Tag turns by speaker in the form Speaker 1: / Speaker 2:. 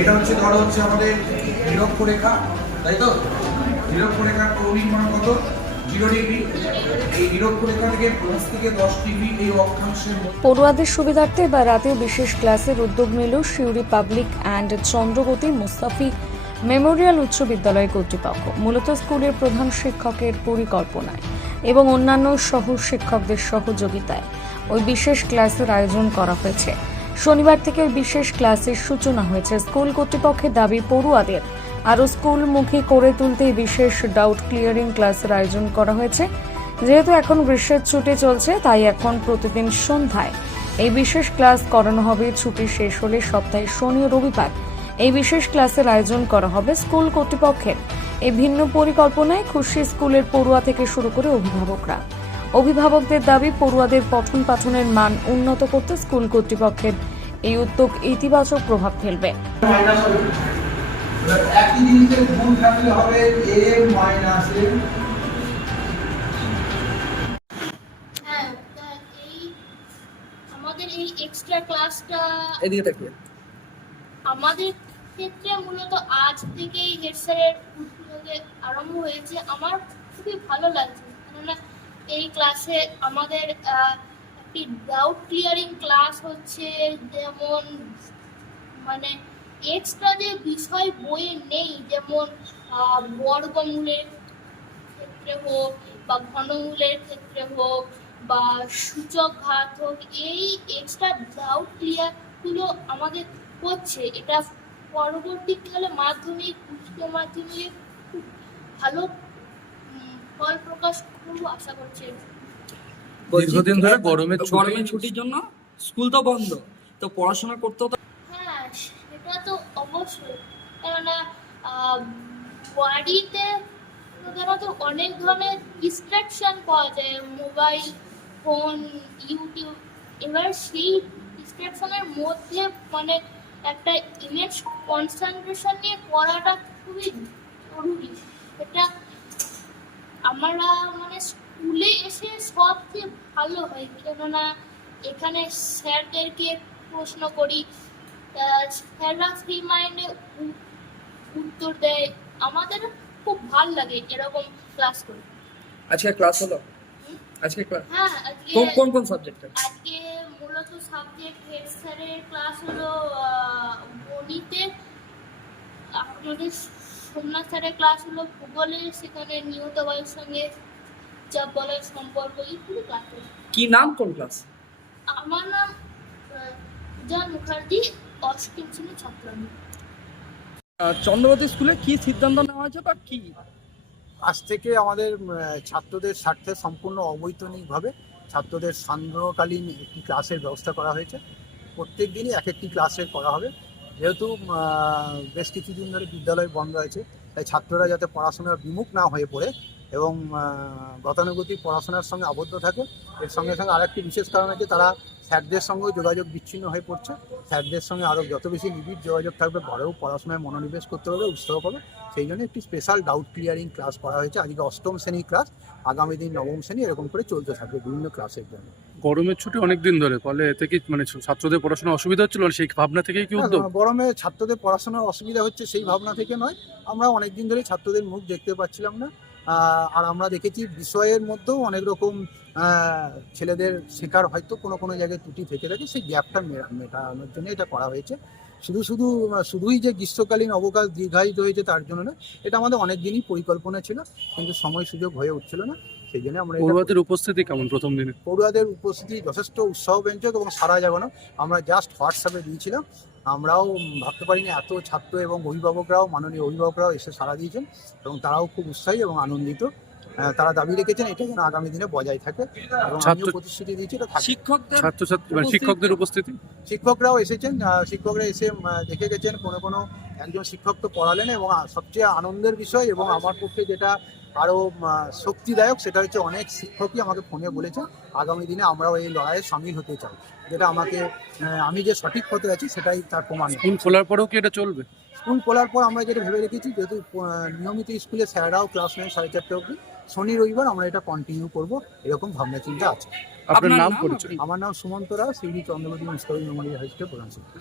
Speaker 1: এটা হচ্ছে, ধরো হচ্ছে আমাদের নিরক্ষরেখা তাই তো? নিরক্ষরেখার মান কত? জিরো ডিগ্রি
Speaker 2: পড়ুয়াদের সুবিধার্থে বা রাতেও বিশেষ ক্লাসের উদ্যোগ নিল Suri public and Chandragati Mustafi memorial উচ্চ বিদ্যালয় কর্তৃপক্ষ, মূলত স্কুলের প্রধান শিক্ষকের পরিকল্পনায় এবং অন্যান্য সহ শিক্ষকদের সহযোগিতায়। ওই বিশেষ ক্লাসের আয়োজন করা হয়েছে। শনিবার থেকে বিশেষ ক্লাসের সূচনা হয়েছে। স্কুল কর্তৃপক্ষের দাবি পড়ুয়াদের। আরও স্কুলমুখী করে তুলতে বিশেষ ডাউট ক্লিয়ারিং ক্লাসের আয়োজন করা হয়েছে। যেহেতু এখন গ্রীষ্মের ছুটি চলছে, তাই এখন প্রতিদিন সন্ধ্যায় এই বিশেষ ক্লাস করানো হবে। ছুটি শেষ হলে সপ্তাহে শনি রবিবার এই বিশেষ ক্লাসের আয়োজন করা হবে। স্কুল কর্তৃপক্ষের এই ভিন্ন পরিকল্পনায় খুশি স্কুলের পড়ুয়া থেকে শুরু করে অভিভাবকরা। অভিভাবকদের দাবি পড়ুয়াদের পঠন পাঠনের মান উন্নত করতে স্কুল কর্তৃপক্ষের এই উদ্যোগ ইতিবাচক প্রভাব ফেলবে।
Speaker 3: একই জিনিসের গুণ থাকলে হবে এ মাইনাস এম
Speaker 4: হ্যাঁ আমাদের এই এক্সট্রা ক্লাসটা
Speaker 5: এদিকে তাকিয়ে।
Speaker 4: আমাদের ক্ষেত্রে মূলত আজ থেকেই হেড স্যারের আরম্ভ হয়েছে। আমার খুবই ভালো লাগছে। এই ক্লাসে আমাদের একটি ডাউট ক্লিয়ারিং ক্লাস হচ্ছে যেমন মানে এক্সট্রা যে বিষয় বইয়ে নেই, যেমন বর্গমূলের ক্ষেত্রে হোক বা ঘনমূলের ক্ষেত্রে হোক বা সূচক ঘাত হোক, এই এক্সট্রা ডাউট ক্লিয়ারগুলো আমাদের হচ্ছে। এটা পরবর্তীকালে মাধ্যমিক, উচ্চ মাধ্যমিক, খুব ভালো আশা করছি
Speaker 5: দীর্ঘদিন ধরে গরমের গরমের ছুটির জন্য স্কুল তো বন্ধ তো পড়াশোনা করতেও তো
Speaker 4: হ্যাঁ সেটা তো অবশ্যই। কেননা আহ, বাড়িতে অনেক ধরনের ডিস্ট্রাকশন পাওয়া যায়। মোবাইল ফোন ইউটিউব এবার সেই ডিস্ট্রাকশনের মধ্যে মানে একটা ইমেজ কনসেন্ট্রেশন নিয়ে পড়াটা খুবই জরুরি। আমরা মানে স্কুলে এসে সবচেয়ে ভালো হয়। কেননা এখানে স্যারদেরকে প্রশ্ন করি স্যাররা ফ্রি মাইন্ডে উত্তর দেয়। আমাদের খুব ভালো লাগে এরকম ক্লাস করে।
Speaker 5: আজকে ক্লাস হলো? আজকে ক্লাস
Speaker 4: হ্যাঁ আজকে
Speaker 5: কোন কোন কোন সাবজেক্টে
Speaker 4: আজকে মূলত সাবজেক্ট হেড স্যারের ক্লাস হলো গণিতে আমাদের সোমনাথ স্যারের ক্লাস হলো ভূগোলে সেখানে নিয়ত বায়ুর সঙ্গে যা বলার সম্পর্ক এইগুলো ক্লাস
Speaker 5: কি নাম কোন ক্লাস
Speaker 4: আমার নাম পূজা মুখার্জি অষ্টম শ্রেণির ছাত্র আমি।
Speaker 5: চন্দ্রবতী স্কুলে কি সিদ্ধান্ত নেওয়া হয়েছে বা কি?
Speaker 3: আজ থেকে আমাদের ছাত্রদের স্বার্থে সম্পূর্ণ অবৈতনিকভাবে ছাত্রদের সান্ধ্যকালীন একটি ক্লাসের ব্যবস্থা করা হয়েছে। প্রত্যেক দিনই এক একটি ক্লাসের করা হবে। যেহেতু বেশ কিছুদিন ধরে বিদ্যালয় বন্ধ আছে, তাই ছাত্ররা যাতে পড়াশোনার বিমুখ না হয়ে পড়ে এবং গতানুগতিক পড়াশোনার সঙ্গে আবদ্ধ থাকে, এর সঙ্গে সঙ্গে আরেকটি বিশেষ কারণ আছে, তারা স্যারদের সঙ্গেও যোগাযোগ বিচ্ছিন্ন হয়ে পড়ছে। স্যারদের সঙ্গে আরও যত বেশি নিবিড় যোগাযোগ থাকবে ঘরেও পড়াশোনায় মনোনিবেশ করতে পারবে, উৎসাহ পাবে। সেই জন্য একটি স্পেশাল ডাউট ক্লিয়ারিং ক্লাস করা হয়েছে। আজকে অষ্টম শ্রেণি ক্লাস আগামী দিন নবম শ্রেণি, এরকম করে চলতে থাকবে বিভিন্ন ক্লাসের জন্য।
Speaker 6: গরমের ছুটি অনেক দিন ধরে ফলে এতে কি মানে ছাত্রদের পড়াশোনা অসুবিধা হচ্ছিল সেই ভাবনা থেকেই কি উদ্যোগ?
Speaker 3: গরমে ছাত্রদের পড়াশোনার অসুবিধা হচ্ছে সেই ভাবনা থেকে নয়। আমরা অনেক দিন ধরে ছাত্রদের মুখ দেখতে পাচ্ছিলাম না। আহ, আর আমরা দেখেছি বিষয়ের মধ্যেও অনেক রকম আহ, ছেলেদের শেখার হয়তো কোনো কোনো জায়গায় ত্রুটি থেকে থাকে সেই গ্যাপটা মেটানোর জন্য এটা করা হয়েছে। শুধু শুধু শুধুই যে গ্রীষ্মকালীন অবকাশ দীর্ঘায়িত হয়েছে তার জন্য না এটা আমাদের অনেক দিনই পরিকল্পনা ছিল কিন্তু সময় সুযোগ হয়ে উঠছিল না সেই জন্য আমরা
Speaker 6: পড়ুয়াদের উপস্থিতি কেমন প্রথম দিনে?
Speaker 3: পড়ুয়াদের উপস্থিতি যথেষ্ট উৎসাহ উৎসাহব্যঞ্জক এবং সারা জাগানো। আমরা জাস্ট হোয়াটসঅ্যাপে দিয়েছিলাম আমরাও ভাবতে পারিনি এত ছাত্র এবং অভিভাবকরাও মাননীয় অভিভাবকরাও এসে সাড়া দিয়েছেন এবং তারাও খুব উৎসাহী এবং আনন্দিত। তারা দাবি রেখেছেন এটা যেন আগামী দিনে বজায় থাকে এবং আমিও প্রতিশ্রুতি দিয়েছি এটা
Speaker 5: শিক্ষকদের
Speaker 6: ছাত্রছাত্রী মানে শিক্ষকদের উপস্থিতি?
Speaker 3: শিক্ষকরাও এসেছেন শিক্ষকরা এসে দেখে গেছেন কোনো কোনো একজন শিক্ষক তো পড়ালেন এবং সবচেয়ে আনন্দের বিষয় এবং আমার পক্ষে যেটা আরও শক্তিদায়ক সেটা হচ্ছে অনেক শিক্ষকই আমাকে ফোনে বলেছেন আগামী দিনে আমরাও এই লড়াইয়ে সামিল হতে চাই। যেটা আমাকে আমি যে সঠিক পথে আছি সেটাই তার প্রমাণ।
Speaker 6: স্কুল খোলার পরেও কি এটা চলবে?
Speaker 3: স্কুল খোলার পর আমরা যেটা ভেবে রেখেছি যেহেতু আহ, নিয়মিত স্কুলে স্যাররাও ক্লাস নেয় সাড়ে চারটে অবধি শনি রবিবার আমরা এটা কন্টিনিউ করব এরকম ভাবনা চিন্তা আছে।
Speaker 6: আপনার
Speaker 5: নাম
Speaker 6: পরিচয়।
Speaker 3: আমার নাম Sumanta Rao CD Chandrabati Mustafi memorial high স্কুলের প্রধান শিক্ষক।